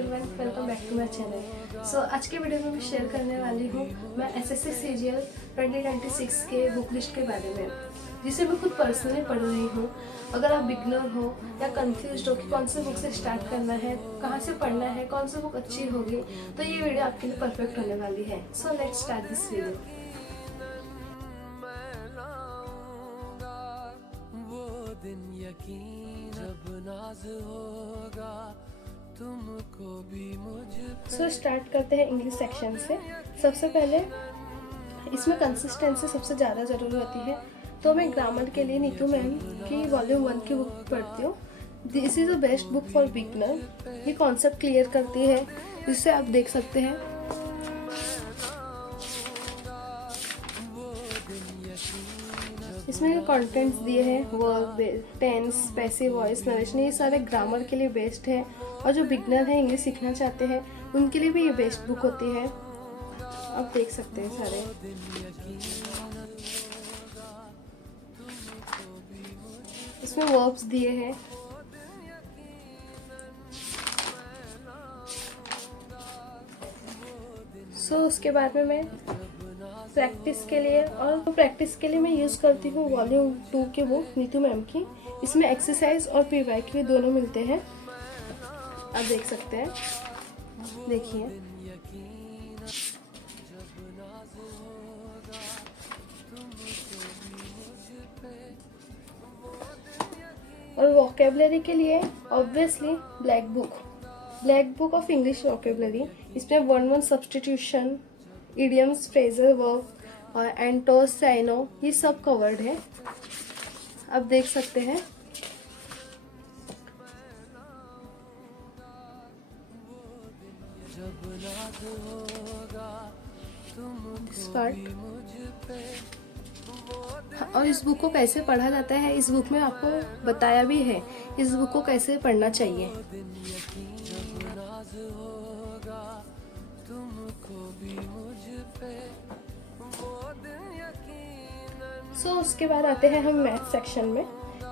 Everyone, welcome back to my channel. So आज के video में मैं शेयर करने वाली हूँ मैं एसएससी सीजीएल 2026 के बुक लिस्ट के बारे में, जिसे मैं खुद पर्सनली पढ़ रही हूँ। अगर आप बिगनर हो या कंफ्यूज हो कि कौन से बुक से स्टार्ट करना है, कहाँ से पढ़ना है, कौन सी बुक अच्छी होगी, तो ये वीडियो आपके लिए परफेक्ट होने वाली है। So let's start this video. So start करते हैं इंग्लिश सेक्शन से। सबसे पहले इसमें कंसिस्टेंसी सबसे ज़्यादा ज़रूरी होती है, तो मैं ग्रामर के लिए नीतू मैम की वॉल्यूम 1 की बुक पढ़ती हूँ। This is a best book for beginner. ये कॉन्सेप्ट क्लियर करती है, जिससे आप देख सकते हैं। इसमें कंटेंट्स दिए हैं, verb, tense, passive voice, narration, ये सारे ग्रामर के लिए बेस्ट है। और जो बिगनर है, इंग्लिश सीखना चाहते हैं, उनके लिए भी ये बेस्ट बुक होती है। आप देख सकते हैं सारे। इसमें वर्ब्स दिए हैं। उसके बाद में मैं प्रैक्टिस के लिए मैं यूज़ करती हूँ वॉल्यूम 2 की बुक नीतू मैम की। इसमें एक्सरसाइज और पीवाईक्यू दोनों मिलते हैं, आप देख सकते हैं। देखिए, और वोकेबलरी के लिए obviously black book of English vocabulary. इसमें 1-1 substitution, idioms, phrasal verb, antos, syno, ये सब कवर्ड है, आप देख सकते हैं। और इस बुक को कैसे पढ़ा जाता है, इस बुक में आपको बताया भी है इस बुक को कैसे पढ़ना चाहिए। उसके बाद आते हैं हम मैथ्स सेक्शन में।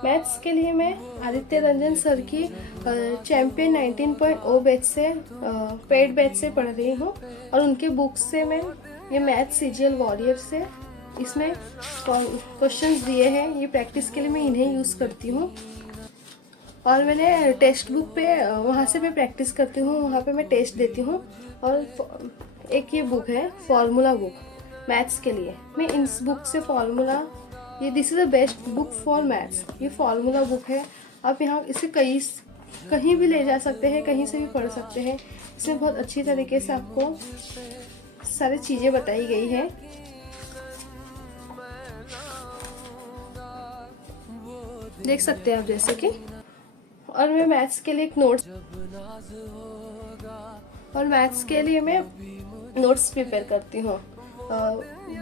मैथ्स के लिए मैं आदित्य रंजन सर की चैंपियन 19.0 बैच से पेड बैच से पढ़ रही हूँ, और उनके बुक से मैं ये मैथ्स सीजीएल वॉरियर से, इसमें क्वेश्चंस दिए हैं, ये प्रैक्टिस के लिए मैं इन्हें यूज़ करती हूँ। और मैंने टेक्स्ट बुक पे वहाँ से मैं प्रैक्टिस करती हूँ, वहाँ पे मैं टेस्ट देती हूँ। और एक ये बुक है फॉर्मूला बुक मैथ्स के लिए, मैं इस बुक से फॉर्मूला, ये this is the best book for maths. ये फॉर्मूला बुक है, आप यहाँ इसे कहीं भी ले जा सकते हैं, कहीं से भी पढ़ सकते हैं। इसमें बहुत अच्छी तरीके से आपको सारी चीज़ें बताई गई हैं। देख सकते हैं आप, जैसे कि। और मैं मैथ्स के लिए एक नोट्स प्रिपेयर करती हूँ।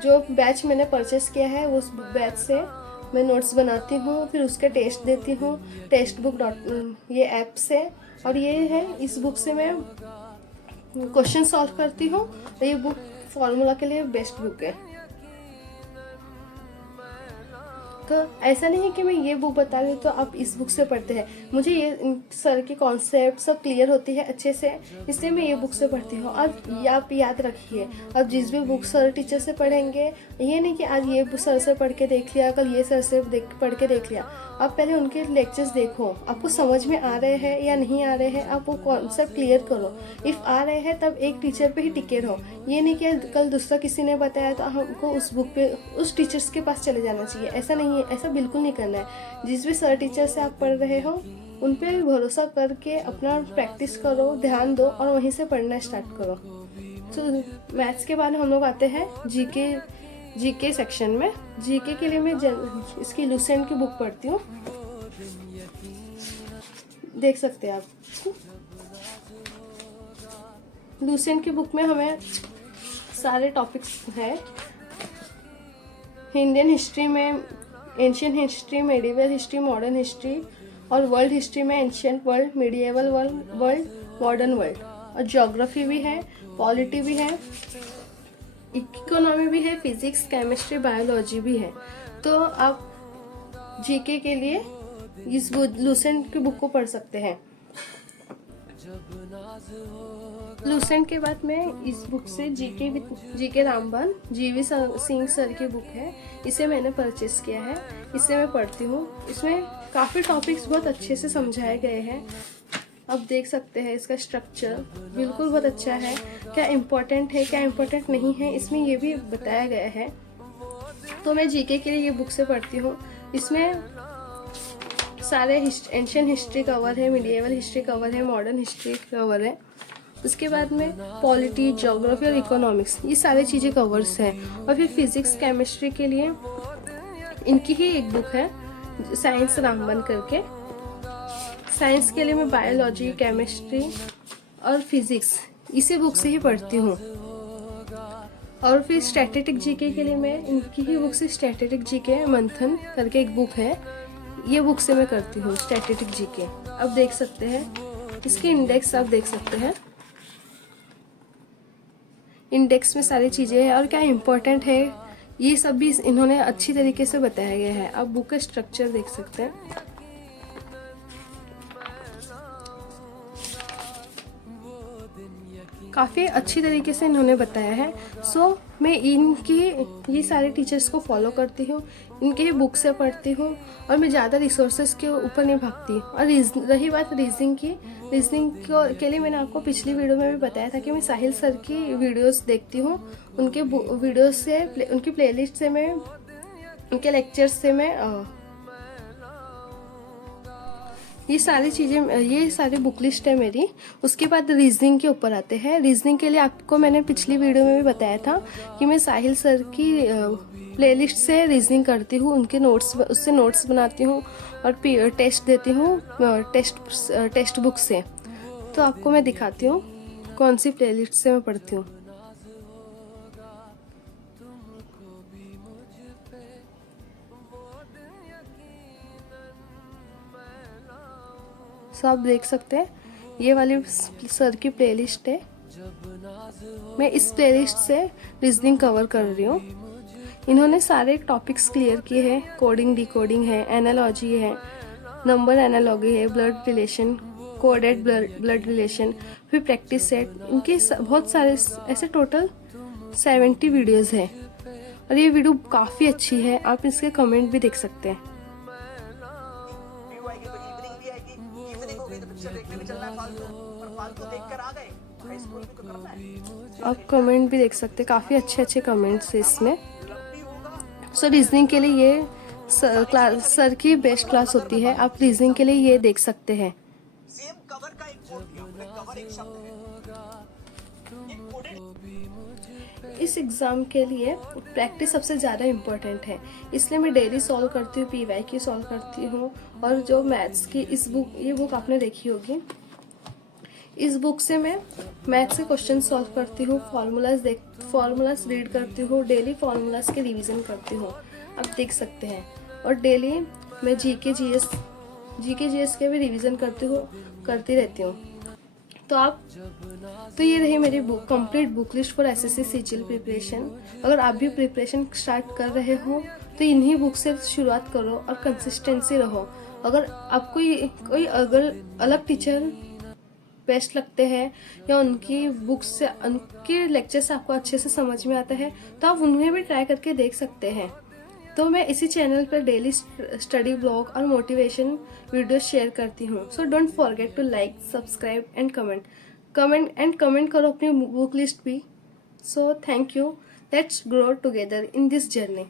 जो बैच मैंने परचेस किया है, उस बैच से मैं नोट्स बनाती हूँ, फिर उसके टेस्ट देती हूँ टेक्स्ट बुक ये ऐप से। और ये है, इस बुक से मैं क्वेश्चन सॉल्व करती हूँ। ये बुक फॉर्मूला के लिए बेस्ट बुक है। तो ऐसा नहीं है कि मैं ये बुक बता रही हूँ तो आप इस बुक से पढ़ते हैं। मुझे ये सर की कॉन्सेप्ट सब क्लियर होती है अच्छे से, इसलिए मैं ये बुक से पढ़ती हूँ। और ये आप याद रखिए, अब जिस भी बुक सर टीचर से पढ़ेंगे, ये नहीं कि आज ये सर से पढ़ के देख लिया, कल ये सर से पढ़ के देख लिया। आप पहले उनके लेक्चर्स देखो, आपको समझ में आ रहे हैं या नहीं आ रहे हैं, आप वो कॉन्सेप्ट क्लियर करो। इफ़ आ रहे हैं तब एक टीचर पे ही टिके रहो। ये नहीं कि कल दूसरा किसी ने बताया तो हमको उस बुक पे उस टीचर्स के पास चले जाना चाहिए, ऐसा नहीं है, ऐसा बिल्कुल नहीं करना है। जिस भी सर टीचर से आप पढ़ रहे हो, उन पर भरोसा करके अपना प्रैक्टिस करो, ध्यान दो, और वहीं से पढ़ना स्टार्ट करो। तो मैथ्स के बाद हम लोग आते हैं जीके सेक्शन में। जीके के लिए मैं इसकी लुसेंट की बुक पढ़ती हूँ, देख सकते हैं आप। लुसेंट की बुक में हमें सारे टॉपिक्स हैं। इंडियन हिस्ट्री में ancient history, medieval history, modern history, और वर्ल्ड हिस्ट्री में ancient world, medieval world, modern world. और ज्योग्राफी भी है, पॉलिटी भी है, इकोनॉमी भी है, फिजिक्स, केमिस्ट्री, बायोलॉजी भी है। तो आप जीके के लिए इस लुसेंट की बुक को पढ़ सकते हैं। लूसेंट के बाद मैं इस बुक से जीके रामबन जीवी सिंह सर की बुक है, इसे मैंने परचेस किया है, इसे मैं पढ़ती हूँ। इसमें काफ़ी टॉपिक्स बहुत अच्छे से समझाए गए हैं। आप देख सकते हैं इसका स्ट्रक्चर बिल्कुल बहुत अच्छा है, क्या इम्पोर्टेंट है क्या इम्पोर्टेंट नहीं है इसमें ये भी बताया गया है। तो मैं जीके के लिए ये बुक से पढ़ती हूँ। इसमें सारे एंशियंट हिस्ट्री कवर है, मिडिएवल हिस्ट्री कवर है, मॉडर्न हिस्ट्री कवर है। उसके बाद में पॉलिटी, ज्योग्राफी और इकोनॉमिक्स, ये सारी चीज़ें कवर्स हैं। और फिर फिजिक्स केमिस्ट्री के लिए इनकी ही एक बुक है साइंस रामबन करके। साइंस के लिए मैं बायोलॉजी, केमिस्ट्री और फिजिक्स इसी बुक से ही पढ़ती हूँ। और फिर स्टैटिस्टिक जीके के लिए मैं इनकी ही बुक से स्टैटिस्टिक जीके मंथन करके एक बुक है, ये बुक से मैं करती हूँ स्टैटिस्टिक जीके। अब देख सकते हैं इसके इंडेक्स, आप देख सकते हैं इंडेक्स में सारी चीज़ें हैं और क्या इम्पोर्टेंट है ये सब भी इन्होंने अच्छी तरीके से बताया गया है। आप बुक का स्ट्रक्चर देख सकते हैं। काफ़ी अच्छी तरीके से इन्होंने बताया है। सो मैं इनकी ये सारे टीचर्स को फॉलो करती हूँ, इनके ही बुक से पढ़ती हूँ और मैं ज़्यादा रिसोर्सेज के ऊपर नहीं भागती। और रही बात रीजनिंग की, के लिए मैंने आपको पिछली वीडियो में भी बताया था कि मैं साहिल सर की वीडियोस देखती हूँ। उनके वीडियोस से उनकी प्लेलिस्ट से मैं, उनके लेक्चर्स से मैं ये सारी बुक लिस्ट है मेरी। उसके बाद रीजनिंग के ऊपर आते हैं। रीजनिंग के लिए आपको मैंने पिछली वीडियो में भी बताया था कि मैं साहिल सर की प्लेलिस्ट से रीजनिंग करती हूँ, उनके उससे नोट्स बनाती हूँ और टेस्ट देती हूँ टेक्स्ट बुक से। तो आपको मैं दिखाती हूँ कौन सी प्लेलिस्ट से मैं पढ़ती हूँ। सो आप देख सकते हैं ये वाली सर की प्लेलिस्ट है। मैं इस प्लेलिस्ट से रीजनिंग कवर कर रही हूँ। इन्होंने सारे टॉपिक्स क्लियर किए हैं, कोडिंग, डिकोडिंग है, एनालॉजी है, नंबर एनालॉजी है, blood relation, coded blood relation, फिर प्रैक्टिस सेट। इनके बहुत सारे ऐसे टोटल 70 वीडियोज़ हैं और ये वीडियो काफ़ी अच्छी है। आप इसके कमेंट भी देख सकते हैं। आप कमेंट भी देख सकते हैं, काफ़ी अच्छे कमेंट्स हैं इसमें। सो रीजनिंग के लिए ये सर की बेस्ट क्लास होती है, आप रीजनिंग के लिए ये देख सकते हैं। इस एग्ज़ाम के लिए प्रैक्टिस सबसे ज़्यादा इम्पोर्टेंट है, इसलिए मैं डेली सॉल्व करती हूँ, PYQ सॉल्व करती हूँ। और जो मैथ्स की ये बुक आपने देखी होगी, इस बुक से मैं मैथ्स के क्वेश्चन सॉल्व करती हूँ, फार्मूलाज रीड करती हूँ, डेली फार्मूलाज के रिवीजन करती हूँ, आप देख सकते हैं। और डेली मैं जीके जीएस के भी रिवीजन करती रहती हूँ। तो ये रही मेरी complete book list for SSC CGL preparation. अगर आप भी प्रिपरेशन स्टार्ट कर रहे हो तो इन्हीं बुक से शुरुआत करो और कंसिस्टेंसी रहो। अगर आपको कोई अगर अलग टीचर बेस्ट लगते हैं या उनकी बुक से, उनके लेक्चर से आपको अच्छे से समझ में आता है तो आप उन्हें भी ट्राई करके देख सकते हैं। तो मैं इसी चैनल पर डेली स्टडी ब्लॉग और मोटिवेशन वीडियो शेयर करती हूँ। So don't forget to like, subscribe and comment करो अपनी बुक लिस्ट भी। So thank you, let's grow together in this journey.